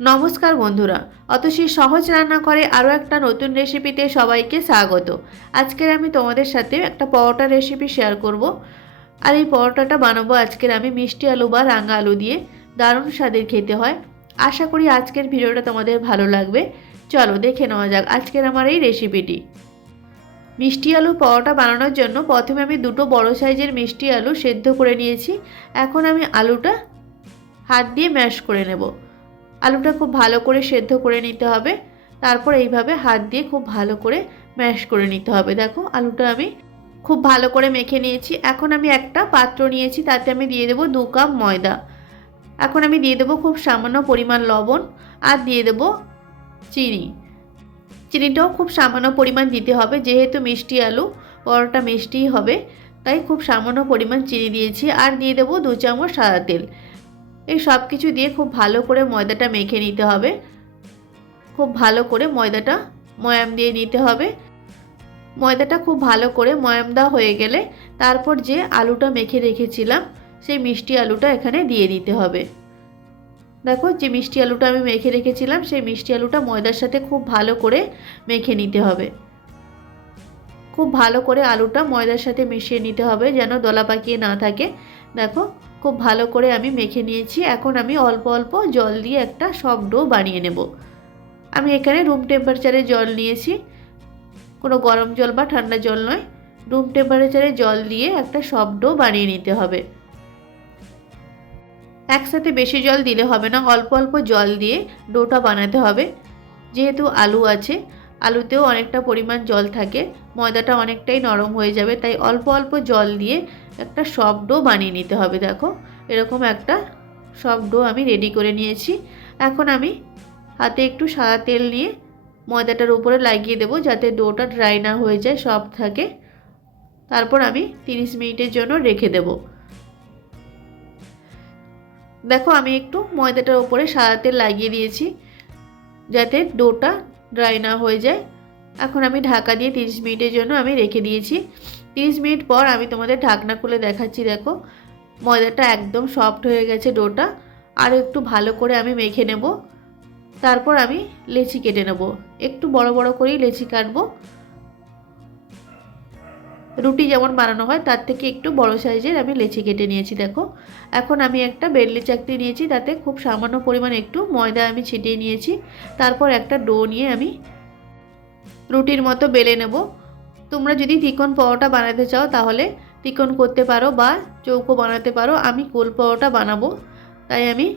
নমস্কার বন্ধুরা, অতসী সহজ রান্না করে আরও একটা নতুন রেসিপিতে সবাইকে স্বাগত। আজকের আমি তোমাদের সাথে একটা পরোটা রেসিপি শেয়ার করব। আর এই পরোটাটা বানাবো আজকের আমি মিষ্টি আলু বা রাঙা আলু দিয়ে। দারুণ স্বাদের খেতে হয়। আশা করি আজকের ভিডিওটা তোমাদের ভালো লাগবে। চলো দেখে নেওয়া যাক আজকের আমার এই রেসিপিটি। মিষ্টি আলু পরোটা বানানোর জন্য প্রথমে আমি দুটো বড় সাইজের মিষ্টি আলু সেদ্ধ করে নিয়েছি। এখন আমি আলুটা হাত দিয়ে ম্যাশ করে নেব। আলুটা খুব ভালো করে সেদ্ধ করে নিতে হবে। তারপর এইভাবে হাত দিয়ে খুব ভালো করে ম্যাশ করে নিতে হবে। দেখো, আলুটা আমি খুব ভালো করে মেখে নিয়েছি। এখন আমি একটা পাত্র নিয়েছি, তাতে আমি দিয়ে দেবো দু কাপ ময়দা। এখন আমি দিয়ে দেবো খুব সামান্য পরিমাণ লবণ আর দিয়ে দেবো চিনি। চিনিটাও খুব সামান্য পরিমাণ দিতে হবে, যেহেতু মিষ্টি আলু, পরোটা মিষ্টিই হবে। তাই খুব সামান্য পরিমাণ চিনি দিয়েছি। আর দিয়ে দেবো দু চামচ সাদা তেল। এই সব কিছু দিয়ে খুব ভালো করে ময়দাটা মেখে নিতে হবে। খুব ভালো করে ময়দাটা ময়াম দিয়ে নিতে হবে। ময়দাটা খুব ভালো করে ময়াম দেওয়া হয়ে গেলে তারপর যে আলুটা মেখে রেখেছিলাম, সেই মিষ্টি আলুটা এখানে দিয়ে দিতে হবে। দেখো যে মিষ্টি আলুটা আমি মেখে রেখেছিলাম, সেই মিষ্টি আলুটা ময়দার সাথে খুব ভালো করে মেখে নিতে হবে। খুব ভালো করে আলুটা ময়দার সাথে মিশিয়ে নিতে হবে যেন দলা পাকিয়ে না থাকে। দেখো, খুব ভালো করে আমি মেখে নিয়েছি। এখন আমি অল্প অল্প জল দিয়ে একটা সব ডো বানিয়ে নেব। আমি এখানে রুম টেম্পারেচারে জল নিয়েছি। কোনো গরম জল বা ঠান্ডা জল নয়। রুম টেম্পারেচারে জল দিয়ে একটা সব ডো বানিয়ে নিতে হবে। একসাথে বেশি জল দিলে হবে না, অল্প অল্প জল দিয়ে ডোটা বানাতে হবে। যেহেতু আলু আছে, আলুতেও অনেকটা পরিমাণ জল থাকে। ময়দাটা অনেকটাই নরম হয়ে যাবে, তাই অল্প অল্প জল দিয়ে একটা সফট ডো বানিয়ে নিতে হবে, দেখো। এরকম একটা সফট ডো আমি রেডি করে নিয়েছি। এখন আমি হাতে একটু সাদা তেল নিয়ে ময়দাটার উপরে লাগিয়ে দেবো, যাতে ডোটা ড্রাই না হয়ে যায় সফট থাকে। তারপর আমি তিরিশ মিনিটের জন্য রেখে দেব। দেখো, আমি একটু ময়দাটার উপরে সাদা তেল লাগিয়ে দিয়েছি, যাতে ডোটা ড্রাই না হয়ে যায়। এখন আমি ঢাকা দিয়ে তিরিশ মিনিটের জন্য আমি রেখে দিয়েছি। তিরিশ মিনিট পর আমি তোমাদের ঢাকনা খুলে দেখাচ্ছি, দেখো। ময়দাটা একদম সফট হয়ে গেছে ডোটা। আরও একটু ভালো করে আমি মেখে নেব। তারপর আমি লেচি কেটে নেব। একটু বড় বড় করেই লেচি কাটবো। রুটি যেমন বানানো হয়, তার থেকে একটু বড় সাইজের আমি লেচি কেটে নিয়েছি, দেখো। এখন আমি একটা বেললি চাকতি নিয়েছি, তাতে খুব সামান্য পরিমাণ একটু ময়দা আমি ছিটিয়ে নিয়েছি। তারপর একটা ডো নিয়ে আমি রুটির মতো বেলে নেব। তোমরা যদি তিকন পরোটা বানাতে চাও, তাহলে তিকন করতে পারো বা চৌকো বানাতে পারো। আমি গোল পরোটা বানাবো, তাই আমি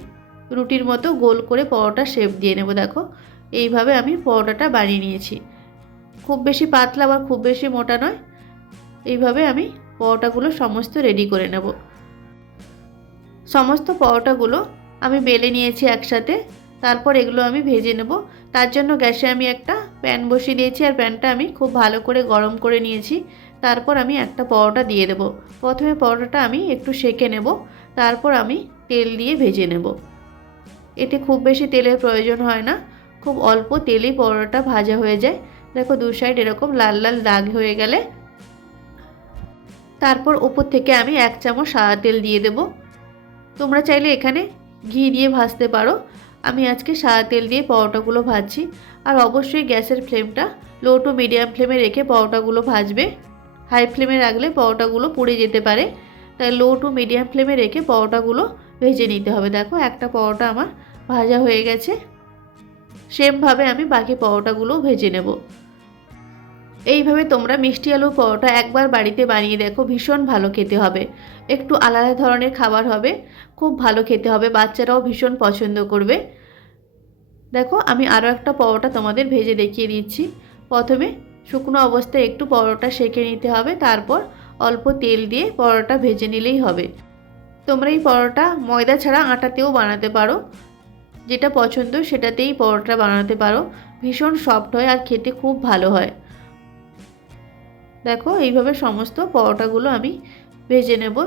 রুটির মতো গোল করে পরোটা শেপ দিয়ে নেব, দেখো। এইভাবে আমি পরোটাটা বানিয়ে নিয়েছি। খুব বেশি পাতলা বা খুব বেশি মোটা নয়। এইভাবে আমি পরোটাগুলো সমস্ত রেডি করে নেব। সমস্ত পরোটাগুলো আমি বেলে নিয়েছি একসাথে। তারপর এগুলো আমি ভেজে নেব। তার জন্য গ্যাসে আমি একটা প্যান বসিয়ে দিয়েছি আর প্যানটা আমি খুব ভালো করে গরম করে নিয়েছি। তারপর আমি একটা পরোটা দিয়ে দেব। প্রথমে পরোটাটা আমি একটু সেকে নেব। তারপর আমি তেল দিয়ে ভেজে নেব। এতে খুব বেশি তেলের প্রয়োজন হয় না। খুব অল্প তেলেই পরোটা ভাজা হয়ে যায়। দেখো দু সাইড এরকম লাল লাল দাগ হয়ে গেলে। তারপর ওপর থেকে আমি এক চামচ সাদা তেল দিয়ে দেব। তোমরা চাইলে এখানে ঘি দিয়ে ভাজতে পারো। আমি আজকে সাদা তেল দিয়ে পরোটাগুলো ভাজছি। আর অবশ্যই গ্যাসের ফ্লেমটা লো টু মিডিয়াম ফ্লেমে রেখে পরোটাগুলো ভাজবে। হাই ফ্লেমে রাখলে পরোটাগুলো পুড়ে যেতে পারে। তাই লো টু মিডিয়াম ফ্লেমে রেখে পরোটাগুলো ভেজে নিতে হবে। দেখো, একটা পরোটা আমার ভাজা হয়ে গেছে। সেমভাবে আমি বাকি পরোটাগুলো ভেজে নেব। এইভাবে তোমরা মিষ্টি আলু পরোটা একবার বাড়িতে বানিয়ে দেখো, ভীষণ ভালো খেতে হবে। একটু আলাদা ধরনের খাবার হবে, খুব ভালো খেতে হবে, বাচ্চারাও ভীষণ পছন্দ করবে। দেখো, আমি আরও একটা পরোটা তোমাদের ভেজে দেখিয়ে দিচ্ছি। প্রথমে শুকনো অবস্থায় একটু পরোটা সেঁকে নিতে হবে, তারপর অল্প তেল দিয়ে পরোটা ভেজে নিলেই হবে। তোমরা এই পরোটা ময়দা ছাড়া আটাতেও বানাতে পারো, যেটা পছন্দ সেটাতেই পরোটা বানাতে পারো। ভীষণ সফট হয় আর খেতে খুব ভালো হয়। দেখো, এইভাবে সমস্ত পরোটাগুলো আমি ভেজে নেব।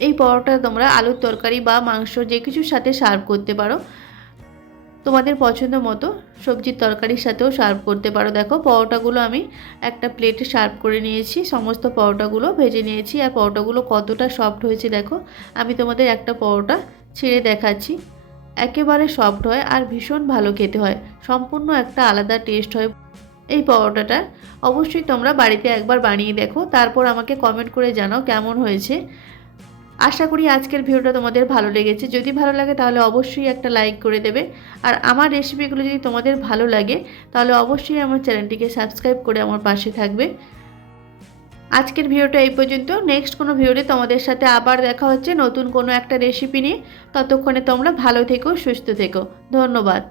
এই পরোটা তোমরা আলুর তরকারি বা মাংস যে কিছুর সাথে সার্ভ করতে পারো। তোমাদের পছন্দ মতো সবজির তরকারির সাথেও সার্ভ করতে পারো। দেখো, পরোটাগুলো আমি একটা প্লেটে সার্ভ করে নিয়েছি। সমস্ত পরোটাগুলো ভেজে নিয়েছি। আর পরোটাগুলো কতটা সফট হয়েছে দেখো, আমি তোমাদের একটা পরোটা ছেড়ে দেখাচ্ছি। একেবারে সফট হয় আর ভীষণ ভালো খেতে হয়। সম্পূর্ণ একটা আলাদা টেস্ট হয়। এই পরোটাটার অবশ্যই তোমরা বাড়িতে একবার বানিয়ে দেখো, তারপর আমাকে কমেন্ট করে জানাও কেমন হয়েছে। আশা করি আজকের ভিডিওটা তোমাদের ভালো লেগেছে। যদি ভালো লাগে তাহলে অবশ্যই একটা লাইক করে দেবে। আর আমার রেসিপিগুলো যদি তোমাদের ভালো লাগে, তাহলে অবশ্যই আমার চ্যানেলটিকে সাবস্ক্রাইব করে আমার পাশে থাকবে। আজকের ভিডিওটা এই পর্যন্ত। নেক্সট কোনো ভিডিওতে তোমাদের সাথে আবার দেখা হচ্ছে নতুন কোনো একটা রেসিপি নিয়ে। ততক্ষণে তোমরা ভালো থেকো, সুস্থ থেকো। ধন্যবাদ।